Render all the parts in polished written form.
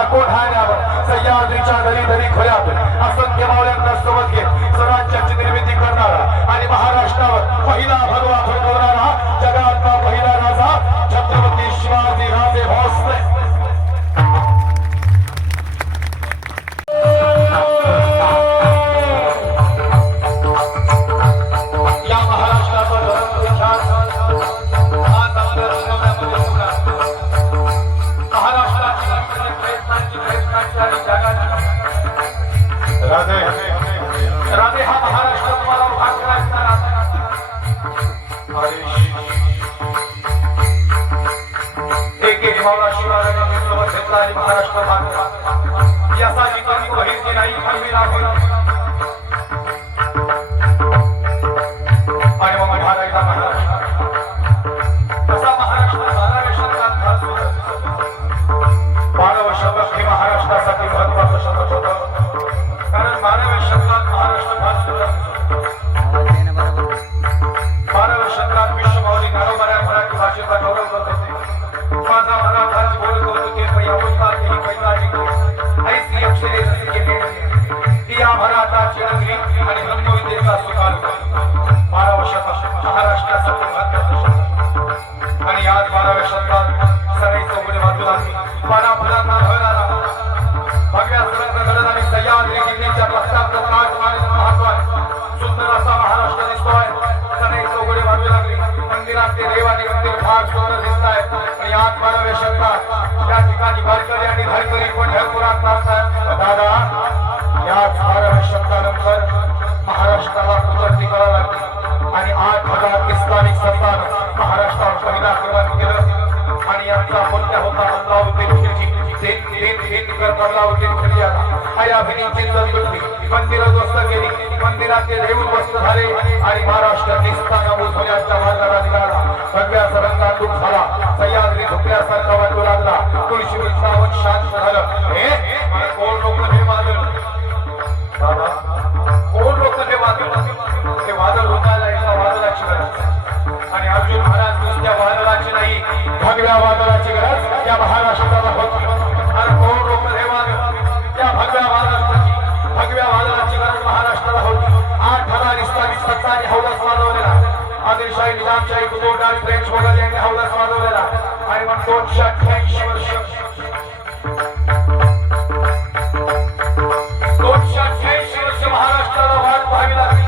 त्या कोठाण्यावर सह्याद्रीच्या दरी दरी खोऱ्यात असंख्य मावळ्यांना सोबत घेत स्वराज्याची निर्मिती करणारा आणि महाराष्ट्रावर पहिला भगवा फडकवणारा जगातला पहिला राजा छत्रपती शिवाजी राजे भोसले। राधे हा महाराष्ट्र तुम्हाला भाग करायचा एक एक मावळा शिवराजांनी सोबत घेतला आणि महाराष्ट्र भाग यासाठी कधी बहिर्जी नाही कमी लागेल आणि मग महाराजा महाराष्ट्र तसा महाराष्ट्र 12व्या शतकात खास होता। 12वं शतक हे महाराष्ट्रासाठी महत्त्वाचं शतक होतं कारण 12व्या शतकात महाराष्ट्र फार सुरक्षित होता। 12व्या शतकात विश्वमाऊली नारोबऱ्या मराठी भाषेचा गौरव करत होते। माझा मराठाच बोलत होतो ते पैयावतात ही पैजाजी ऐसी अक्षरे जसे के मेरे या मराठाची नगरी आणि ब्रह्मविद्येचा सुकाल 12वं शतक महाराष्ट्रासाठी महत्त्वाचं शतक आणि आज 12व्या शतकात सगळे चौघडे वाजू लागली। पानाफुलांना भर आला भगव्या सुरंग गडद आणि सह्याद्री गिरणीच्या पश्चात काठ मारण्याचं महत्त्व सुंदर असा महाराष्ट्र दिसतोय। सगळे चौघडे वाजू लागली मंदिरात ते देव आणि मंदिर फार सुंदर दिसत आहेत आणि आज 12व्या शतकात त्या ठिकाणी वारकरी आणि धारकरी पंढरपुरात नाचतात। दादा याच 12व्या शतकानंतर महाराष्ट्राला उतरती करावी लागली आणि 8,000 इस्लामिक सरदार महाराष्ट्रावर पहिला आक्रमण केलं आणि यांचा मोठ्या होता अल्लाउद्दीन खिलजी मंदिर ध्वस्त केली मंदिराचे देऊळ ध्वस्त झाले आणि महाराष्ट्र निस्तानाबूत होण्याच्या मार्गाला निघाला। भगव्या रंगातून झाला सह्याद्री झुकल्यासारखा वाटू लागला तुळशी वृंदावन शांत झालं। कोण लोक हे वादळ बाबा कोण लोक हे वादळ रोखायला एका वादळाची गरज आणि अर्जुन महाराज नुसत्या वादळाची नाही भगव्या वादळाची गरज या महाराष्ट्राला होती। आणि कोण लोक हे वादळ त्या भगव्या वादळाची गरज महाराष्ट्राला होती। 8,000 इस्लामिक सत्तांनी हौलस वाजवलेला आदिलशाही निजामशाही कुतुब आणि फ्रेंच मोगल यांनी हौलस वाजवलेला आणि मग 288 वर्ष 288 वर्ष महाराष्ट्राला वाट पाहावी लागली।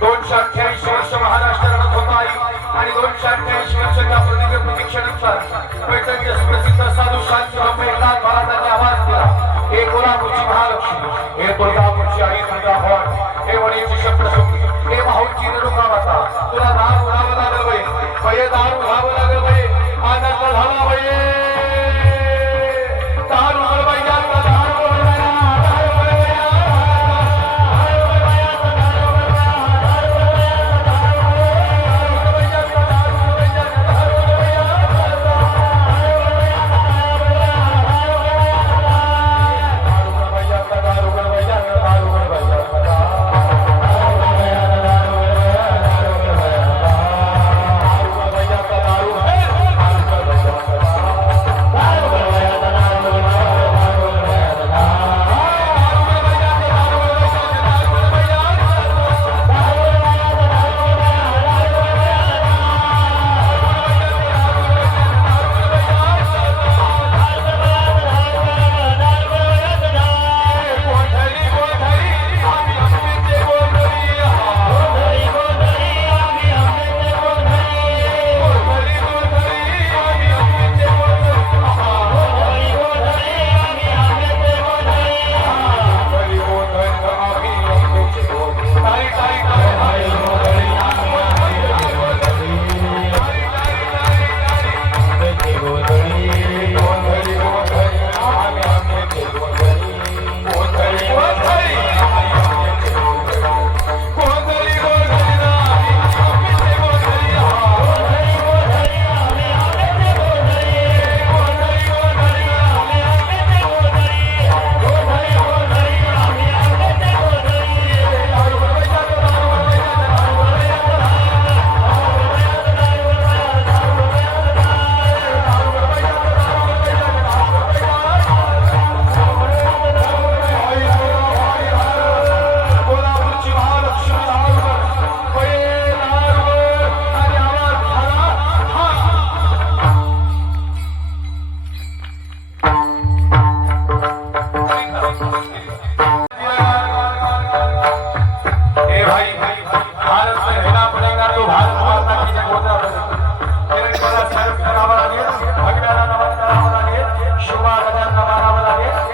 288 वर्ष महाराष्ट्राला होता आई आणि 288 वर्षाच्या प्रतीक्षेनंतर पैठणचे प्रसिद्ध साधू शांती ब्रह्मेकनाथ महाराजांनी आवाज दिला हे कोल्हापूरची महालक्ष्मी हे तुळजापूरची आई तुळजाभवानी हे वणीची शब्दशक्ती हे माहूरची रेणुका माता तुला दार उघडावं लागलं बाई दार उघडावं लागलं बाई आनंद झाला बाई दार उघड बाई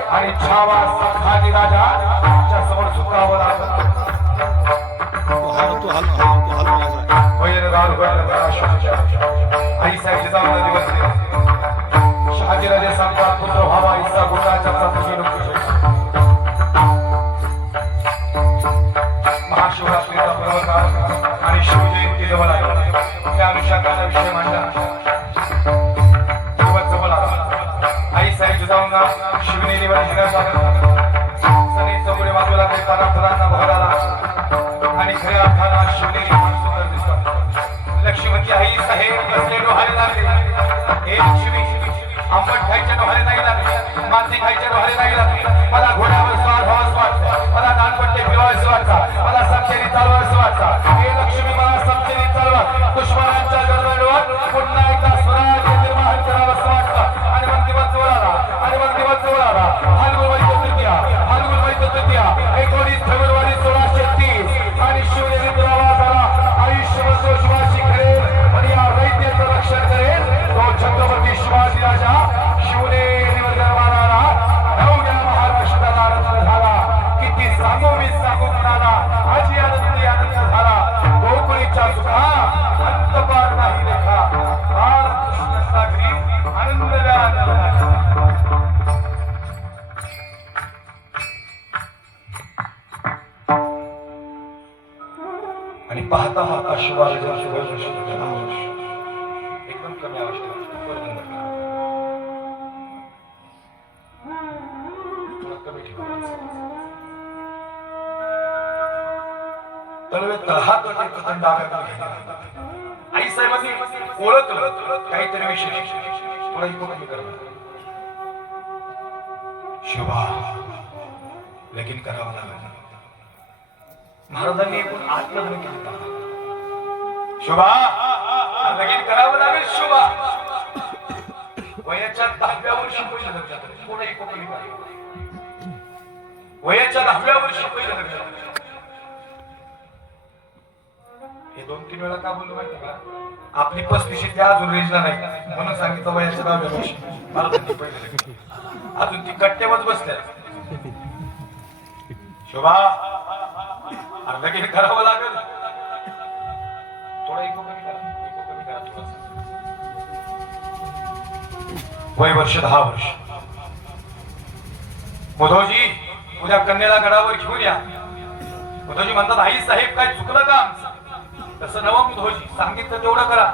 आणि छावा सखाजी राजा समोर झुकावं लागलं. आई साहेब जिजाऊला दिवस दिले. शहाजीराजे सांगतात पुत्र व्हावा ईसा गुणाच्या प्रतीची नको. महाशिवरात्रीचा पर्वकाळ आणि शिवजयंती जवळ आहे. त्या अनुषंगाचा विषय मांडला. दिवस जवळ आला. आई साहेब जिजाऊंना शिवनेरीवर घेण्याचा सनी चौघडे बाजूला ते तारांना बहर आला आणि खऱ्या अर्थानं शिवनेरी सुंदर दिसतात. लक्ष्मीवती आई साहेब कसले डोहारे लागले. हे लक्ष्मी आंबट खायच्या डोहारे नाही लागले, माती खायच्या डोहारे नाही लागले. मला घोड्यावर स्वार व्हावंसं वाटतं, मला दानपट्टे फिरवायचं वाटतं, मला समशेरी चालवायचं वाटतं. हे लक्ष्मी मला समशेरी चालवा, दुश्मनांच्या गडबडवर पुन्हा एकदा स्वराज्य निर्माण करावंसं वाटतं. आणि मग दिवस जवळ आला, आणि मग दिवस जवळ आला. फाल्गुन वैद्य तृतीया, फाल्गुन वैद्य तृतीया 19 फेब्रुवारी 1630 आणि शिवनेरी प्रवास झाला. आयुष्यभर तो शिवाजी करेल आणि या दैत्याचं रक्षण करेल. तो छत्रपती शिवाजी राजा शिवनेरीवर गरवाणारा नवऱ्या महाराष्ट्राला रत्न झाला. किती सांगू मी सांगू म्हणाला. आजी आनंदी आनंद झाला. गोकुळीच्या सुखा अंत पार नाही लेखा. बाळकृष्ण सागरी आनंद आनंद. आणि पाहता पाहता शिवाजी एकदम कमी आवश्यक तळवे तळहात आई साहेबांनी ओळखलं काहीतरी विशेष. थोडा इको कमी करा. शिवा लगीन करावं लागलं. महाराजांनी एकूण 8 लग्न केली. शोभा लगीन करावं लागेल. शोभा वयाच्या 10व्या वर्षी पहिलं लग्न. कोणा इको कमी करा. वयाच्या 10व्या वर्षी पहिलं लग्न. हे 2-3 वेळा का बोललो माहिती का? आपली 35 त्या अजून रेंजला नाही म्हणून सांगितलं वयाच्या 10व्या वर्षी मला पहिलं लग्न. अजून ती कट्ट्यावर बसल्या. शोभा लगीन करावं लागेल. थोडा इको कमी करा. इको कमी करा थोडंसं. वय वर्ष 10 वर्ष. मुधोजी उद्या कन्याला गडावर घेऊन या. मुधोजी म्हणतात आई साहेब काय चुकलं का आमचं? तसं नवं मुधोजी सांगितलं तेवढं करा.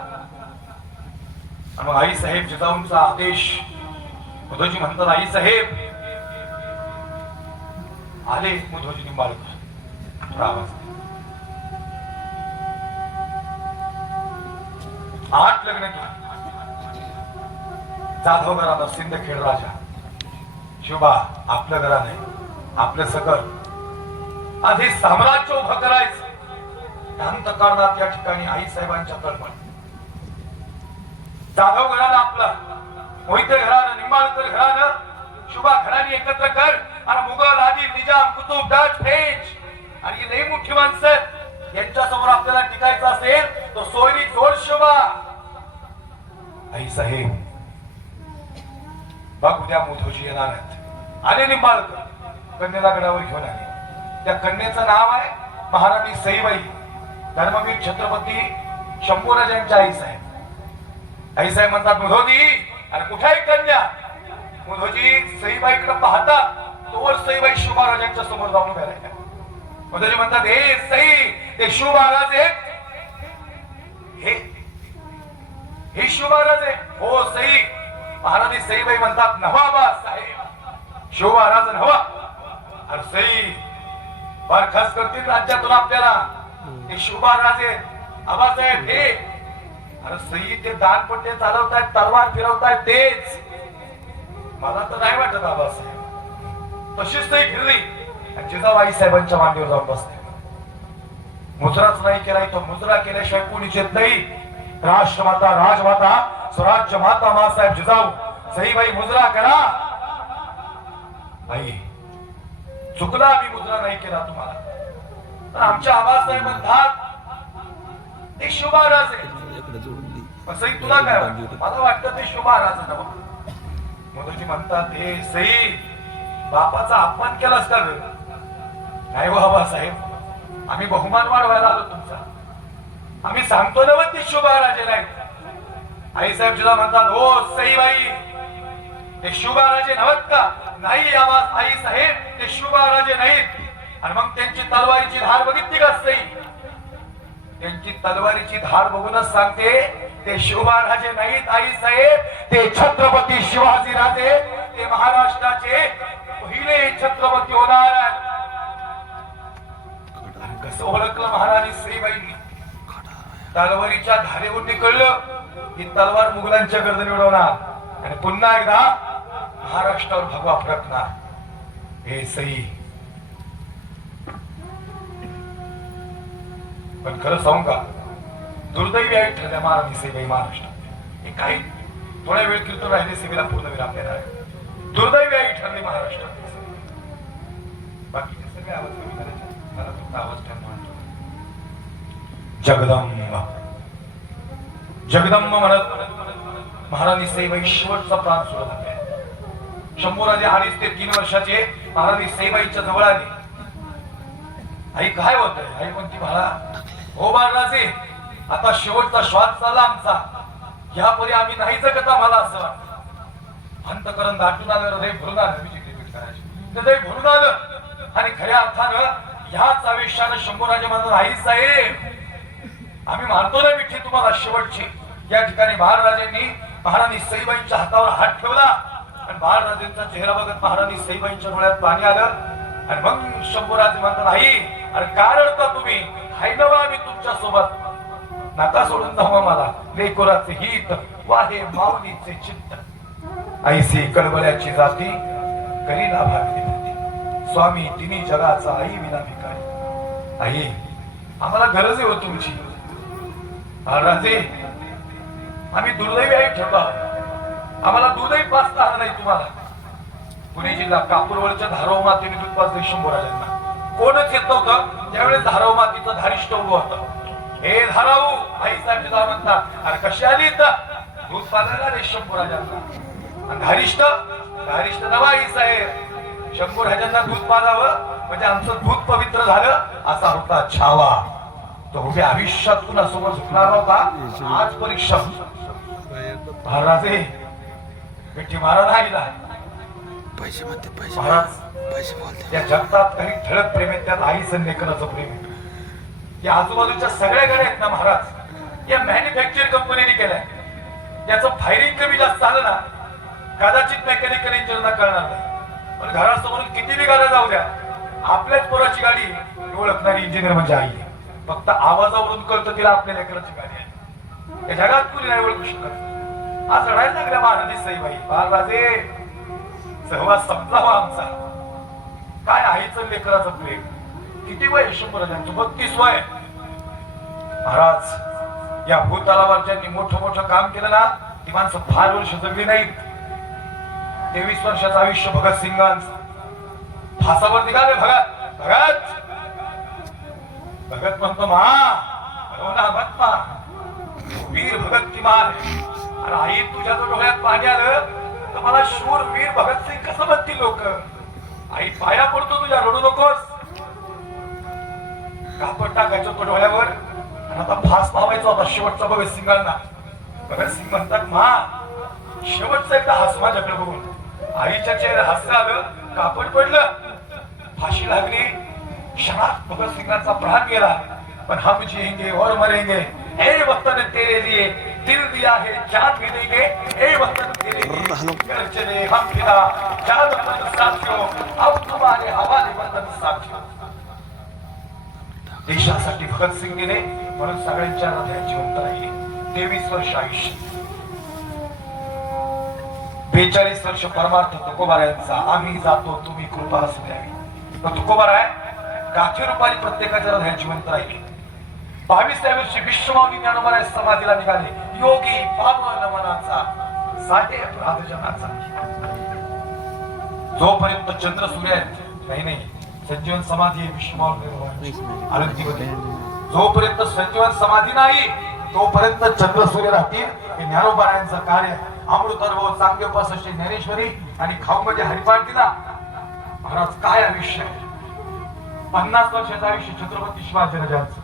मग आई साहेब जिजाऊंचा आदेश. मुधोजी म्हणतात आई साहेब आले. मुधोजी निंबाळकर आवाज 8 लग्न केली. जाधव घराणं सिंदखेड राजा. शिवबा आपलं घरा नाही आपलं सगळं आधी साम्राज्य उभं करायचं. अंतःकरणात या ठिकाणी आई साहेबांच्या तळमळ. जाधव घराणं आपलं, मोहिते घराणं, निंबाळकर घराणं, शुभा घराणी एकत्र कर. आणि मुघल आदिल निजाम कुतुब डच फ्रेंच आणि लई मोठी माणसं यांच्या समोर आपल्याला टिकायचं असेल तर सोयरी जोड. शुभा आई साहेब बघ उद्या मुधोजी येणार आहेत. आले निंबाळकर कन्याला गडावर घेऊन आले. त्या कन्येचं नाव आहे महाराणी सईबाई धर्मवीर छत्रपती शंभूराजांच्या आई साहेब. आई साहेब म्हणतात मुधोजी आणि कुठे आहे कन्या? मुधोजी सईबाईकडे पाहतात तोवर सईबाई शिवमहाराजांच्या समोर जाऊन उभ्या राहिल्या. मुधोजी म्हणतात हे सई ते शिवमहाराज आहेत. हे शिवमहाराज आहे. हो सई. महाराणी सईबाई म्हणतात नवा साहेब शिवमहाराज नवा. अरे सई बरखास्त करतील राज्यातून आपल्याला. ते शिवमहाराज आहेत आबासाहेब हे. अरे सई ते दानपट्टे चालवतायत तलवार फिरवतायत तेच. मला तर नाही वाटत आबासाहेब. तशीच सई फिरली आणि जिजाबाई साहेबांच्या मांडीवर जाऊन बसते. मुजराच नाही केलाय तो मुजरा केल्याशिवाय कोणीच येत नाही. राष्ट्रमाता राजमाता स्वराज्य माता मासाहेब जिजाऊ सईबाई मुजरा करा. आई चुकला आम्ही मुजरा नाही केला तुम्हाला. आमच्या आबासाहेब म्हणतात ते शिवमहाराज आहे. सई तुला काय वाटतं? मला वाटतं ते शिवमहाराज नव्हतं. मोदीजी म्हणतात हे सई बापाचा अपमान केलास का ग? नाही हो बाबासाहेब, आम्ही बहुमान वाढवायला आलो तुमचा. आम्ही सांगतो ना ते शिवबाराजे नाही. आई साहेब तुला म्हणतात हो सईबाई ते शिवबाराजे नव्हत का? नाही आवाज आई साहेब ते शिवबाराजे नाहीत. आणि मग त्यांची तलवारीची धार बघितली का सई? त्यांची तलवारीची धार बघूनच सांगते ते शिवबाराजे नाहीत आई साहेब, ते छत्रपती शिवाजी राजे, ते महाराष्ट्राचे पहिले छत्रपती होणार. कसं ओळखलं महाराणी सईबाईंनी? तलवारीच्या धारेवरून कळलं की तलवार मुघलांच्या गर्दनी उडवणार आणि पुन्हा एकदा महाराष्ट्रावर भगवा फडकणार. हे सई, पण खरं सांगू का, दुर्दैवी आहे ठरल्या महाराणी सईबाई महाराष्ट्रात. हे काही थोड्या वेळ कीर्तन राहिले सेवेला पूर्ण विराम देणार आहे. दुर्दैवी आहे ठरली महाराष्ट्रात. बाकीचे सगळे आवाज कमी करायचे, मला फक्त आवाज ठरला. जगदंब जगदंब म्हणत महाराणी सईबाई शेवटचा प्राण सोडत. शंभूराजे 2.5 ते 3 वर्षाचे महाराणी सईबाईच्या जवळ आले. आई काय होतंय? आई म्हणती मला हो बाळराजे, आता शेवटचा श्वास चालला आमचा, यापुढे आम्ही नाही जगत. मला असं वाटतं अंतकरण दाटून आलं, हृदय भरून आलं, हृदय भरून आलं. आणि खऱ्या अर्थानं ह्याच आयुष्यानं शंभूराजे म्हणतात आई साहेब आम्ही मानतो ना विठ्ठी तुम्हाला शेवटची. या ठिकाणी बाळराजेंनी महाराणी सईबाईंच्या हातावर हात ठेवला आणि बाळराजेंचा चेहरा बघत महाराणी सईबाईंच्या डोळ्यात पाणी आलं. आणि मग शंभूराजे म्हणतात आई अरे काय रडता तुम्ही? हाय नवा आम्ही तुमच्या सोबत, नका सोडून जाऊ मला. लेकुराचे हित वाहे माऊलीचे चित्त, ऐसी कळवळ्याची जाती करी ना भागली होती. स्वामी तिन्ही जगाचा आई विना भिकारी. आई आम्हाला गरज आहे हो तुमची. राजे आम्ही दुर्दैवी आहे ठरलो, आम्हाला दूधही पाजता आलं नाही तुम्हाला. पुणे जिल्हा कापूरवरच्या धाराव मातेने दूध पाजले शंभूराजांना. कोणच येत नव्हतं त्यावेळेस धाराव मातीचं धारिष्ट उभं होतं. हे धाराऊ आई साहेब तिला म्हणतात अरे कशी आली दूध पाजायला रे शंभूराजांना. आणि धारिष्ट नवा आई साहेब, शंभूराजांना दूध पाजावं म्हणजे आमचं दूध पवित्र झालं असा होता छावा. तो उभ्या आयुष्यात कुणासोबत झुकणार होता. आज परीक्षा महाराजे विठ्ठी महाराज आईला महाराज या जगतात काही ठळक प्रेम आहेत, त्यात आई संलेखनाचं प्रेम आहे. या आजूबाजूच्या सगळ्या गाड्या आहेत ना महाराज या मॅन्युफॅक्चर कंपनीने केल्या. याचं फायरिंग कमी जास्त झालं ना कदाचित मेकॅनिकल इंजिनिअरना कळणार नाही, पण घरासमोरून किती बी गाड्या जाऊ द्या आपल्याच पोराची गाडी ओळखणारी इंजिनियर म्हणजे आई. फक्त आवाजावरून कळतं तिला आपल्या लेकराची गाडी आहे. या जगात कुणी नाही ओळखू शकत. आज रडायला लागल्या महाराणी सईबाई. बाळराजे सहवास संपलावा आमचा. काय आईचं लेकराचं प्रेम. किती वय शंभूराजांचं? 32 वय. महाराज या भूतलावर ज्यांनी मोठं काम केलं ना ती माणसं फार वर्ष जगली नाहीत. 23 वर्षाचं आयुष्य भगतसिंगांचं. फासावर निघाले भगत म्हणतो महात्मा वीर भगत किमान. अरे आई तुझ्या तो डोळ्यात पाणी आलं तर मला शूर वीर भगतसिंग कसं म्हणतील लोक. आई पाया पडतो तुझ्या, रडू नकोस. कापड टाकायचं तो डोळ्यावर आणि आता फास लावायचा होता शेवटचा भगतसिंगांना. भगतसिंग म्हणतात मा शेवटचा एकदा हस माझ्याकडे बघून. आईच्या चेहऱ्यात हास्य आलं, कापड पडलं, फाशी लागली. क्षणात भगतसिंगांचा प्राण गेला. पण हम जिएंगे और मरेंगे ए वतन तेरे लिए, दिल दिया है जान भी देंगे ए वतन तेरे लिए. चले हम फिरा जान अपन साथियों, अब तुम्हारे हवाले वतन साथियों. देशासाठी भगतसिंग गेले म्हणून सगळ्यांच्या हृदयात जिवंत राहिले. 23 वर्ष आयुष्य. 42 वर्ष परमार्थ तुकोबारायांचा. आम्ही जातो तुम्ही कृपा असू द्यावी. तुकोबाराय गाठी रूपाने प्रत्येकाच्या हृदयात जिवंत राहिले. 22व्या वर्षी विश्वमाऊली ज्ञानोबा समाधीला निघाले. योगी पावन मनाचा साहेब राजजनाचा. जोपर्यंत चंद्र सूर्य नाही संजीवन समाधी विश्वमाऊली आळंदीमध्ये. जोपर्यंत संजीवन समाधी नाही तोपर्यंत चंद्र सूर्य राहतील. हे ज्ञानोबारायांचं कार्य. अमृतर्व चांगदेव 65 ज्ञानेश्वरी आणि खाऊमध्ये हरिपाठ दिला. महाराज काय आयुष्य आहे, 50 वर्षाचं आयुष्य छत्रपती शिवाजी राजांचं.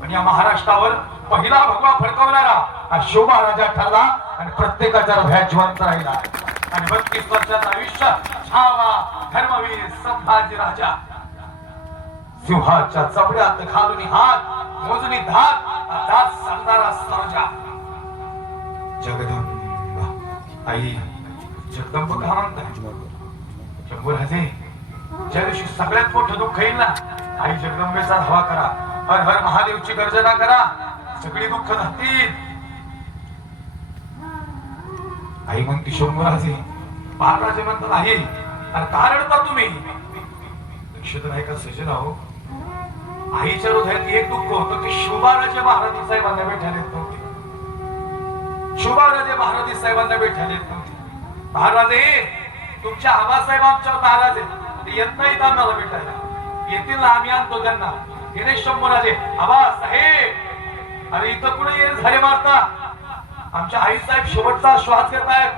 पण या महाराष्ट्रावर पहिला भगवा फडकवणारा हा शोभा राजा ठरला आणि प्रत्येकाच्या हृदयात जिवंत राहिला. आणि 32 वर्षाचं आयुष्य छावा धर्मवीर संभाजी राजा. सिंहाच्या चपड्यात घालून हात मोजणी धात सांगणारा सर्जा. जगदंबा आई जगदंब का म्हणतात शंभूराजे, ज्या दिवशी सगळ्यात मोठं दुःख येईल ना, आई जगदंबेचा धावा करा, हर हर महादेवची गर्जना करा, सगळी दुःख जातील. आई म्हणते शंभूराजे, बाळराजे म्हणतात आई आणि का रडता तुम्ही? लक्षात नाही का सजन हो, आईच्या हृदयात एक दुःख होतं की शोभाराजे महाराजी साहेबांना भेटायला येत नव्हते. शोभाराजे महाराजी साहेबांना भेटायला येत नव्हते. महाराजे तुमच्या आबासाहेब आमच्यावर नाराज आहेत, ते येत नाहीत आम्हाला भेटायला. येतील ना आम्ही आणतो त्यांना. हे शंभूराजे आबासाहेब, अरे इथं कुठे येईल झाले मारता, आमच्या आई साहेब शेवटचा श्वास घेत आहेत,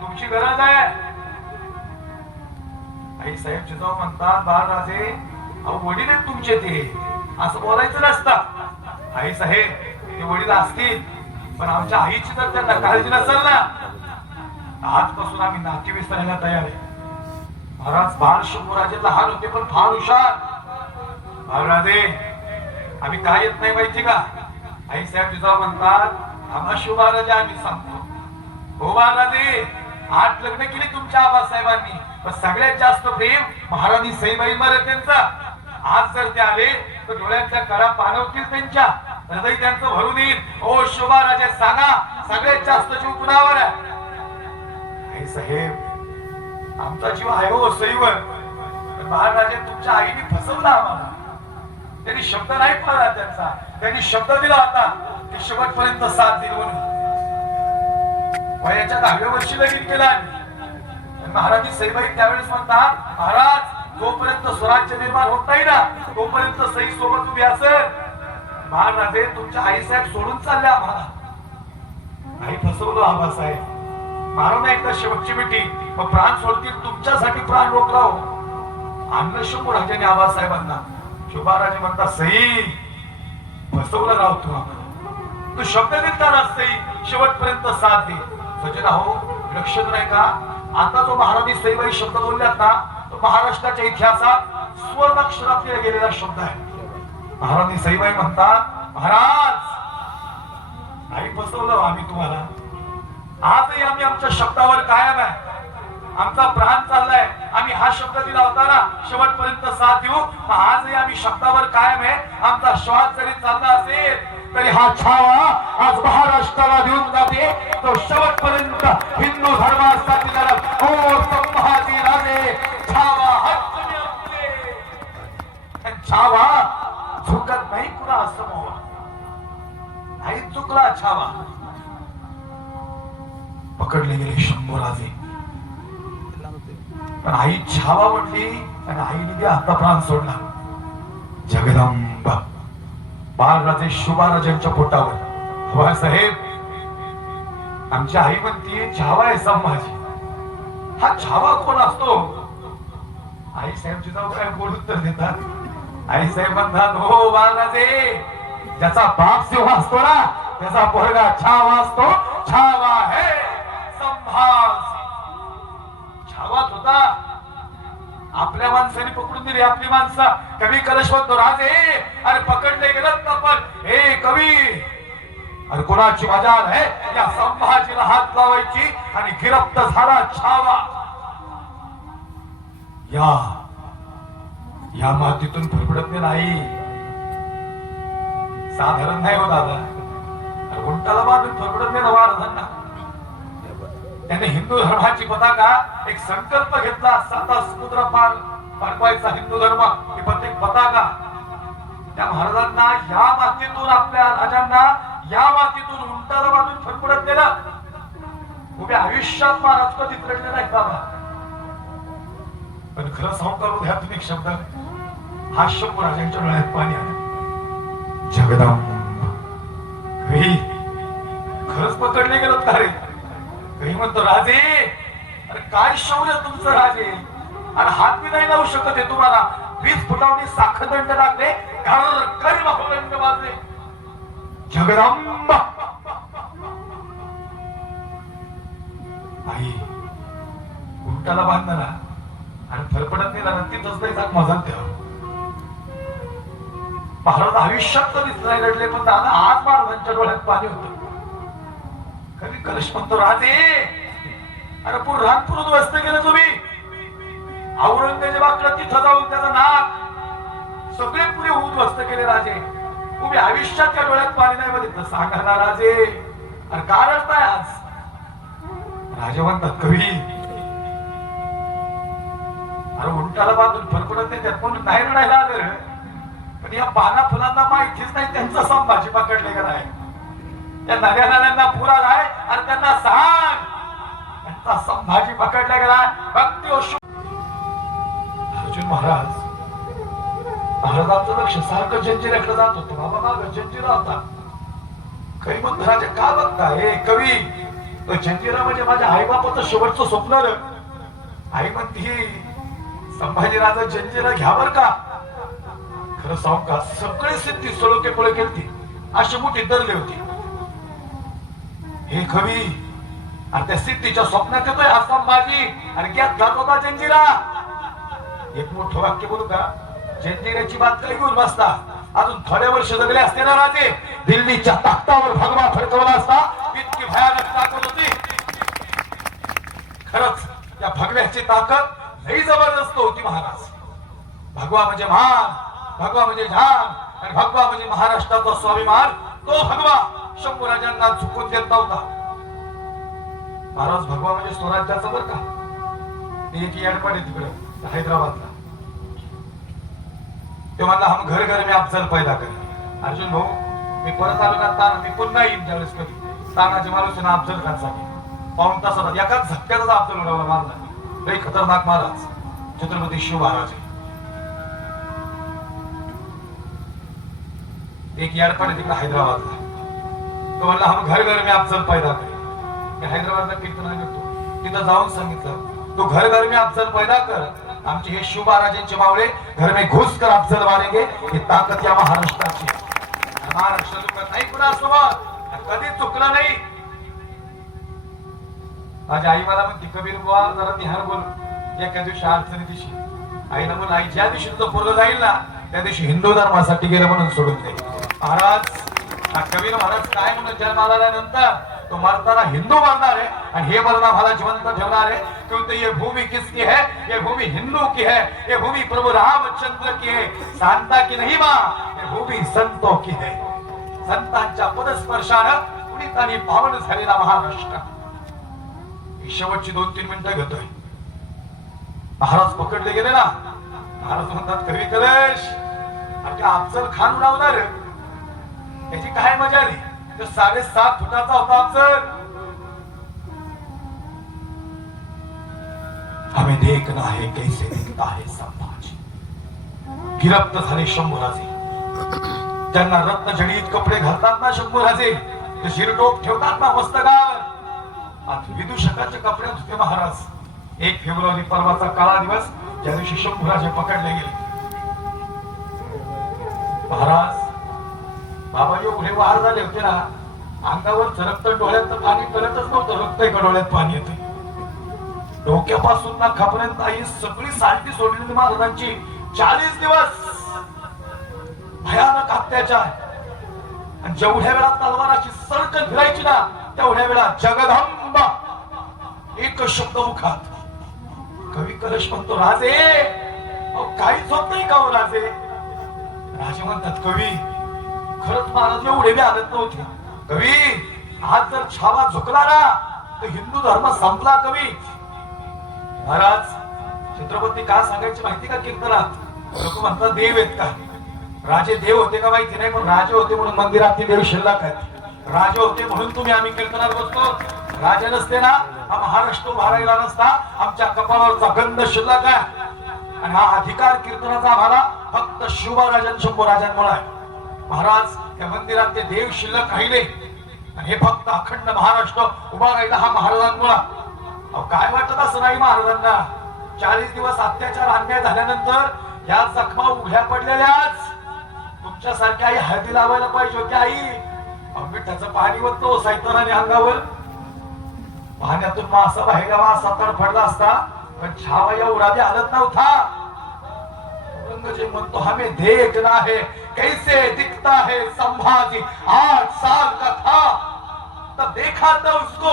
तुमची गरज आहे. आई साहेब जिजाऊ म्हणतात बाळराजे अहो वडील आहेत तुमचे, ते असं बोलायचं नसतं. आई साहेब ते वडील असतील पण आमच्या आईची तर त्यांना काळजी नसेल ना, आजपासून आम्ही नाती विसरायला तयार आहे. महाराज बाळ शंभूराजे लहान होते पण फार हुशार. बाळराजे आम्ही काय येत नाही माहिती का? आई साहेब जिजाऊ म्हणतात आम्हा शोभाराजे आम्ही सांगतो. हो बाळराजे, 8 लग्न केली तुमच्या आबासाहेबांनी, पण सगळ्यात जास्त प्रेम महाराणी सईबाईंवर आहे त्यांचं. आज जर ते आले तर डोळ्यातल्या कळा पाणवतील त्यांच्या, हृदय त्यांचं भरून येईल. ओ शोभाराजे सांगा सगळ्यात जास्त जीव कुणावर आहे? आई साहेब आमचा जीव आहे हो सईवर. महाराजे तुमच्या आईने फसवलं आम्हाला, त्यांनी शब्द नाही पाळला त्यांचा. त्यांनी शब्द दिला होता की शेवटपर्यंत साथ दिली म्हणून. वयाच्या 10व्या वर्षी लगीन केला. महाराजी सईबाई त्यावेळेस म्हणतात महाराज जोपर्यंत स्वराज्य निर्माण होत नाही ना तोपर्यंत सई सोबत उभी असेल. महाराजे तुमच्या आई साहेब सोडून चालले आम्हाला. आई फसवलो आबासाहेब. महाराज एकदा शेवटची मिठी प्राण सोडतील तुमच्यासाठी प्राण रोखला हो. आणलं शंभूराजांनी आबासाहेबांना. शोभाराजे म्हणतात सई फसवलं राव तू आम्हाला, तू शब्द दिलता ना सई शेवटपर्यंत साथ दे. सजना हो लक्षात नाही का, आता जो महाराणी सईबाई शब्द बोलल्यात ना तो महाराष्ट्राच्या इतिहासात स्वर्णाक्षरात गेलेला शब्द आहे. महाराणी सईबाई म्हणतात महाराज आई फसवलं आम्ही तुम्हाला, आजही आम्ही आमच्या शब्दावर कायम आहे. आमचा प्राण चाललाय, आम्ही हा शब्द दिला होता ना शेवटपर्यंत साथ देऊ, आजही आम्ही शब्दावर कायम आहे. आमचा श्वास जरी चालला असेल तरी हा छावा आज महाराष्ट्राला देऊन जाते तो शेवटपर्यंत हिंदू धर्मासाठी लढत. ओ संभाजी राजे छावा हक्क छावा झुकत नाही कुणा समोर. नाही चुकला छावा. पकडले गेले शंभूराजे, पण आई छावा म्हटली आणि आईने आता प्राण सोडला. जगदंबा बाळराजे शोभाराजांच्या पोटावर. साहेब आमची आई म्हणती छावा आहे संभाजी. हा छावा कोण असतो? आई साहेब जिजाऊ काय गोड उत्तर देतात. आई साहेब म्हणतात हो बाळराजे, ज्याचा बाप सिंह असतो ना त्याचा पोरगा छावा असतो. छावा है संभाजी. छावाच होता. आपल्या माणसाने पकडून दिली आपली माणसं. कवी कलश म्हणतो राजे अरे पकडले गेलं आपण. हे कवी अरे कोणाची मजाल आहे या संभाजीला हात लावायची आणि गिरफ्त झाला छावा. या मातीतून फरफडत नाही, साधारण नाही हो दादा. उंटाला बांधून फरफडत नाही महाराजांना. त्याने हिंदू धर्माची पताका एक संकल्प घेतला, 7 समुद्र पार पाठवायचा हिंदू धर्म ही प्रत्येक पताका. त्या महाराजांना या मातीतून आपल्या राजांना या मातीतून उंटाला बांधून फरफडत नेलं. उभ्या आयुष्यात महाराज कधीच रडले नाही बाबा. पण खरं संस्कार द्या तुम्ही एक शब्द, हा शंभूराजांच्या डोळ्यात पाणी आलं. जगदंबा खरंच पकडले गेलो का रे? काही म्हणतो राजे अरे काय शौर्य तुमचं राजे, आणि हात बी नाही लावू शकत आहे तुम्हाला. 20 फुटावणी साखरदंड लागले, घरकरी बाहुरंग वाजले. जगदंबा आई उंटाला बांधला आणि फरफडत नेला ना तिथंच त्याचा मजा द्या. महाराज आयुष्यात कधीच नाही लढले, पण दादा आज महाराजांच्या डोळ्यात पाणी होतं. कधी कलश म्हणतो राजे, अरे रानपूर उद्ध्वस्त केलं तुम्ही. औरंगजेबाकडे तिथं जाऊन त्याचं नाक सगळे पुरे उद्ध्वस्त केले राजे. तुम्ही आयुष्याच्या डोळ्यात पाणी नाही बघितलं, सांगा ना राजे. अरे का रडताय आज? राजे म्हणतात कवी, अरे उंटाला बांधून फरफडत नाही, त्यात कोण नाही रडायला आलं. पण या पाना फुलांना माहितीच नाही त्यांचा संभाजी पकडले का नाही. त्या नद्या नाल्यांना पूर आलाय आणि त्यांना सांग त्यांचा संभाजी पकडला गेलाय. भक्ती अर्जुन महाराजांचं लक्ष सारखं जंजिऱ्याकडे जात होतं. बाबा माग जंजिरा होता. काही मग राजा का बघता हे कवी, तो जंजिरा म्हणजे माझ्या आई बापाचं शेवटचं स्वप्न. आई म्हणती संभाजीराजा जंजिरा घ्यावर का. खरं सांगू का, सगळे सिद्धी सळोके पुळे केलती, अशी मोठी दरली होती. हे कवी आणि त्या सिद्धीच्या स्वप्नात येतोय हा संभाजी आणि घ्यात घात होता जंजिरा. एक मोठं वाक्य बोलू का, जंजिऱ्याची बात काही घेऊन बसता. अजून थोडे वर्ष जगले असते ना राजे, दिल्लीच्या ताकदावर भगवा फडकवला असता. इतकी भयानक ताकद होती. खरंच त्या भगव्याची ताकद लई जबरदस्त होती महाराज. भगवा म्हणजे महान, भगवा म्हणजे झान आणि भगवा म्हणजे महाराष्ट्राचा स्वाभिमान. तो भगवा शंभूराजांना झुकून देत नव्हता. महाराज भगवा म्हणजे स्वराज्याचं बरं का. एक एअरपोर्ट आहे तिकडे हैदराबादला. ते म्हणला हम घर घर में अफजल पैदा कर. अर्जुन भाऊ मी परत आलो का ताना, मी पुन्हा येईन ज्यावेळेस कधी तानाजी माणूस ना अफजल खानसाठी पाऊन तासात एकाच झटक्याचा अफजल उडवला मारला. लई खतरनाक महाराज छत्रपती शिव महाराज. एक एअरपोर्ट आहे तिकडे हैदराबादला. तो म्हणला हम घर घर में अफजल पैदा कर. मी हैदराबादला कीर्तन करतो, तिथं जाऊन सांगितलं तू घर घर में अफजल पैदा कर. आमचे हे शिव महाराजांचे मावळे घर में घुस कर अफजल मारेंगे. ही ताकद या महाराष्ट्राची. महाराष्ट्र चुकत नाही कुणासोबत, कधीच चुकलं नाही. माझी आई मला म्हणते कबीर बुवा जरा ध्यान बोल. एका दिवशी अडचणी दिवशी आईला म्हणून आई ज्या दिवशी तुझं पोरगं जाईल ना त्या दिवशी हिंदू धर्मासाठी गेलं म्हणून सोडून दे. महाराज कबीर महाराज काय म्हणून जन्माला आल्यानंतर तो मरताना हिंदू मरणार है आणि हे मरना भला जिवंत ठेवणार है. क्योंकि ये भूमि किसकी है? ये भूमि हिंदू की है. ये भूमि प्रभु रामचंद्र की है, सांता की नहीं मां. ये भूमि संतों की है. संतांच्या पदस्पर्शानं पुनीत आणि पावन झालेला महाराष्ट्र. शेवटची 2-3 मिनिटं घेतोय. महाराज पकडले गेले ना. महाराज म्हणतात कवी कलेश आणि अफजल खान लावणार याची काय मजा आली. तो 7.5 फुटाचा होता अफजल. हमें देखना है कैसे दिखता है संभाजी. गिरफ्त झाले शंभूराजे. त्यांना रत्नजडीत कपडे घालतात ना शंभूराजे, ते शिरटोप ठेवतात ना मस्तकावर. आज विदूषकाचे कपडे होते महाराज. 1 फेब्रुवारी परवाचा काळा दिवस ज्या दिवशी शंभूराजे पकडले गेले. महाराज बाबा एवढे वार झाले होते ना, अंगावर रक्त डोळ्यात पाणी करतच नव्हतं. रक्त एका डोळ्यात पाणी येते. डोक्यापासून ना खापर्यंत ही सगळी सालटी सोडलेली महाराजांची. 40 दिवस भयानक अत्याचार. आणि जेवढ्या वेळा तलवाराची सरकन फिरायची ना तेवढ्या वेळा जगदंबा एक शब्द मुखात. कवी कलश म्हणतो राजे काहीच होत नाही का हो राजे. राजे म्हणतात कवी खरंच महाराज एवढे बी आदत नव्हते. कवी आज जर छावा झुकला ना तर हिंदू धर्म संपला. कवी महाराज छत्रपती का सांगायची माहिती का कीर्तनात. लोक म्हणतात देव आहेत का. राजे देव होते का माहिती नाही, पण राजे होते म्हणून मंदिरात देव शिल्लक आहेत. राजे होते म्हणून तुम्ही आम्ही कीर्तनात बसतो. राजे नसते ना हा महाराष्ट्र उभारायला नसता. आमच्या कपाळावरचा गंध शिल्लक आहे. आणि हा अधिकार कीर्तनाचा आम्हाला फक्त शिवराजां शंभूराजांमुळे आहे. महाराज त्या मंदिरात ते देव शिल्लक राहिले आणि हे फक्त अखंड महाराष्ट्र उभा राहिला हा महाराजांमुळे. काय वाटत असं नाही महाराजांना. 40 दिवस अत्याचार अन्याय झाल्यानंतर या जखमा उघड्या पडलेल्याच तुमच्यासारख्या आई हळदी लावायला पाहिजे होती आई. मिठाचं पाणी वरतो सैतानाने अंगावर पाण्यातून मासा बाहेर मासा तडफडला असता पण छावा एवढा बी हालत नव्हता. औरंगजेब म्हणतो हमें देखना है कैसे दिखता है संभाजी 8 साल का था तब देखा था उसको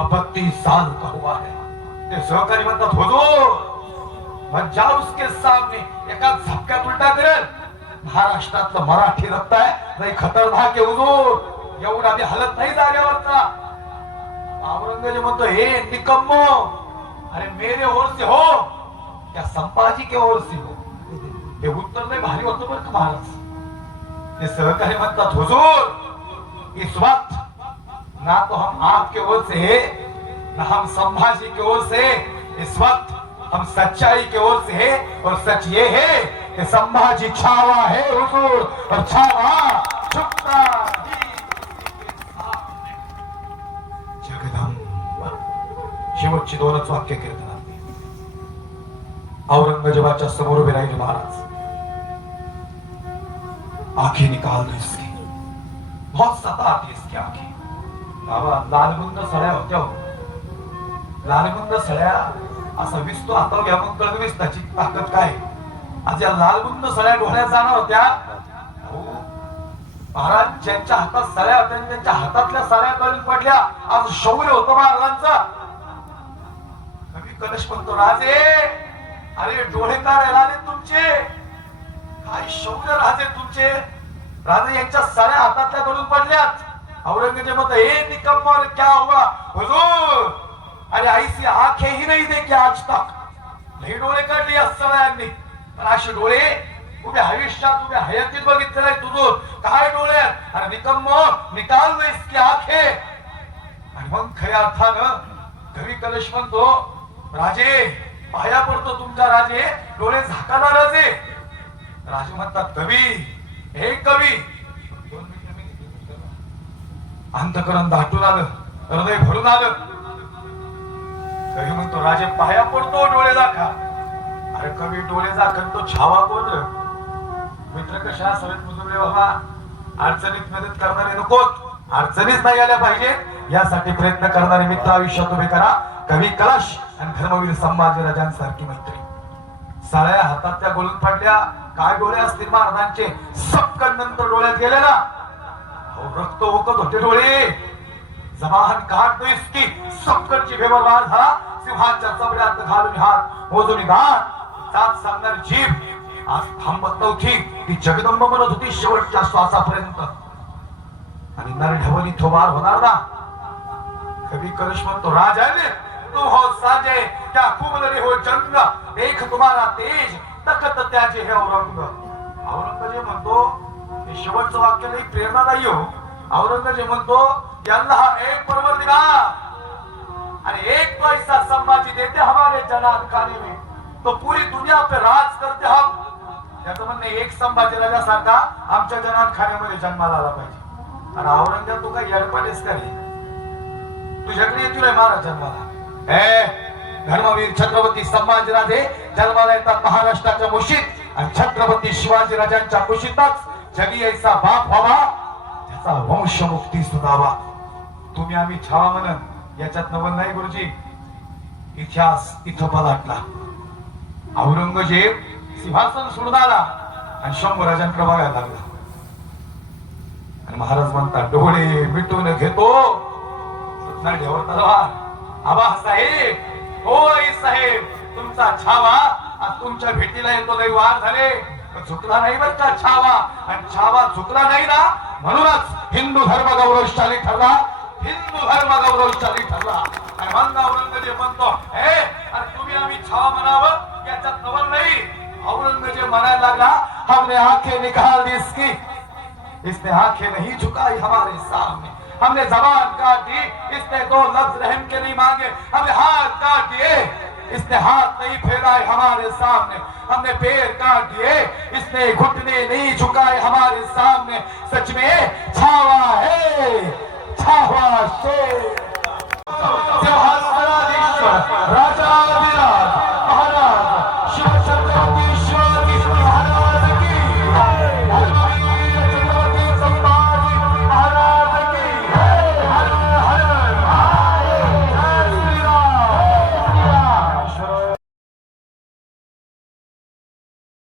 अब 32 साल का हुआ है. ते सहकारी म्हणतात हुजूर मग जा उसके सामने एका झपक्यात उलटा करेल. महाराष्ट्रातलं मराठी रक्त आहे नाही खतरनाक आहे हुजूर एवढा बी हलत नाही जागेवरचा. औरंगजेब म्हणतो हे निकम्मो अरे मेरे ओर से हो क्या संभाजी के ओर से हो. हे उत्तर नाही भारी होतं बरं का महाराज. ते सहकारी म्हणतात हुजूर इस वक्त ना तो हम आपके ओर से है ना हम संभाजी के ओर से. इस वक्त हम सच्चाई के ओर से है और सच ये है कि संभाजी छावा है हुजूर और छावा छुपता जगदंबा. शेवटची दोनच वाक्य कीर्तनात औरंगजेबाच्या समोर उभे राहिले महाराज. आंखें निकाल दो इसकी बहुत सताती इसकी आंखें. बाबा लालबुंद सळ्या होत्या लालबुंद सळ्या असा विसतो आता घ्या मग कळत विसताची ताकद काय. आज या लालबुंद सळ्या डोळ्यात जाणार होत्या. महाराज ज्यांच्या हातात सळ्या होत्या त्यांच्या हातातल्या सळ्या करून पडल्या. आज शौर्य होतं महाराजांचा. कवी कलश म्हणतो राजे अरे डोळे काढायला आले तुमचे काय शौर्य राजे तुमचे. राजे यांच्या सळ्या हातातल्या करून पडल्यात. औरंगजेब म्हणतो हे निकम्मा क्या हुआ हुजूर अरे ऐसी आंखें ही नहीं देखी आज तक. हे डोळे काढले या सळ्यांनी पण असे डोळे उभ्या आयुष्यात उभ्या हयातीत बघितले नाही तुझं काय डोळे. अरे निकम्मो निकाल इसकी आंखें. आणि मग खऱ्या अर्थानं कवी कलश म्हणतो राजे पाया पडतो तुमचा राजे डोळे झाकाना राजे. राजे म्हणतात कवी हे कवी अंतकरण दाटून आलं हृदय भरून आलं. कवी म्हणतो राजे पाया पडतो डोळे दाखा. अरे कवी डोळे दाखल तो छावा कोण. मित्र कशा सगळ्यात मुजुरे बाबा अडचणीत मदत करणारे नकोत. अडचणीच नाही आल्या पाहिजे यासाठी प्रयत्न करणारे मित्र आयुष्यात उभे करा. कवी कलश आणि धर्मवीर संभाजीराजांसारखी मैत्री. साळ्या हातातल्या गोळून पडल्या काय डोळे असतील महाराजांचे. सक्कन नंतर डोळ्यात गेले ना रक्त ओकत होते डोळे. जबान काढतो इसकी सक्कनची भेवर वार झाला. सिंहाच्या चबड्यात घालून हात मोजून गाठ जात सांगणार जीभ आज थांबत नव्हती. ती जगदंब म्हणत होती शेवटच्या श्वासापर्यंत. आणि नरढवणी थोबार होणार ना. कवी कलश म्हणतो राजाने तुम हो साजे क्या खूब लड़ी हो जंग देख तुम्हारा तेज तकत त्याचे हे औरंग. औरंगजेब म्हणतो हे शेवटचं वाक्य नाही प्रेरणादायी हो. औरंगजेब म्हणतो अल्लाह एक परवरदिगार और एक तो ऐसा संभाजी देते हमारे जनाब खाने में तो पूरी दुनिया पे राज करते हम. त्याचं म्हणणे एक संभाजी राजा सारखा आमच्या जनाब खाण्यामध्ये जन्माला आला पाहिजे. आणि औरंगजेब तू काय येडपाटेस का रे. तुझ्याकडे येतील महाराज जन्माला. धर्मवीर छत्रपती संभाजीराजे जन्माला येतात महाराष्ट्राच्या मुशीत आणि छत्रपती शिवाजी राजांच्या कुशीतच जगी ऐसा बाप व्हावा त्याचा वंशमुक्ती सुधावा. तुम्ही आम्ही छावा म्हणन याच्यात नवल नाही गुरुजी. इतिहास इथं पलटला. औरंगजेब सिंहासन सोडून आला आणि शंभूराजांकडे बघायला लागला. आणि महाराज म्हणतात डोळे मिटून घेतो नरढेवर तलवार. आबा साहेब ओ आई साहेब तुमचा छावा आज तुमच्या भेटीला येतो. लई वार झाले झुकला नाही बरं का छावा. आणि छावा झुकला नाही ना म्हणूनच हिंदू धर्म गौरवशाली ठरला. हिंदू धर्म गौरवशाली ठरला. आणि मग औरंगजेब म्हणतो हे अरे तुम्ही आम्ही छावा म्हणावं याच्यात नवल नाही. औरंगजेब म्हणायला लागला हमने आंखें निकाल दी इसकी इसने आंखें नहीं झुकाई हमारे सामने. हमने जबान काट दी इसने दो लफ्ज रहम के नहीं मांगे. हमने हाथ काट दिए इसने हाथ नहीं फैलाए हमारे सामने. हमने पैर काट दिए इसने घुटने नहीं झुकाए हमारे सामने. सच में छावा है छावा शेर.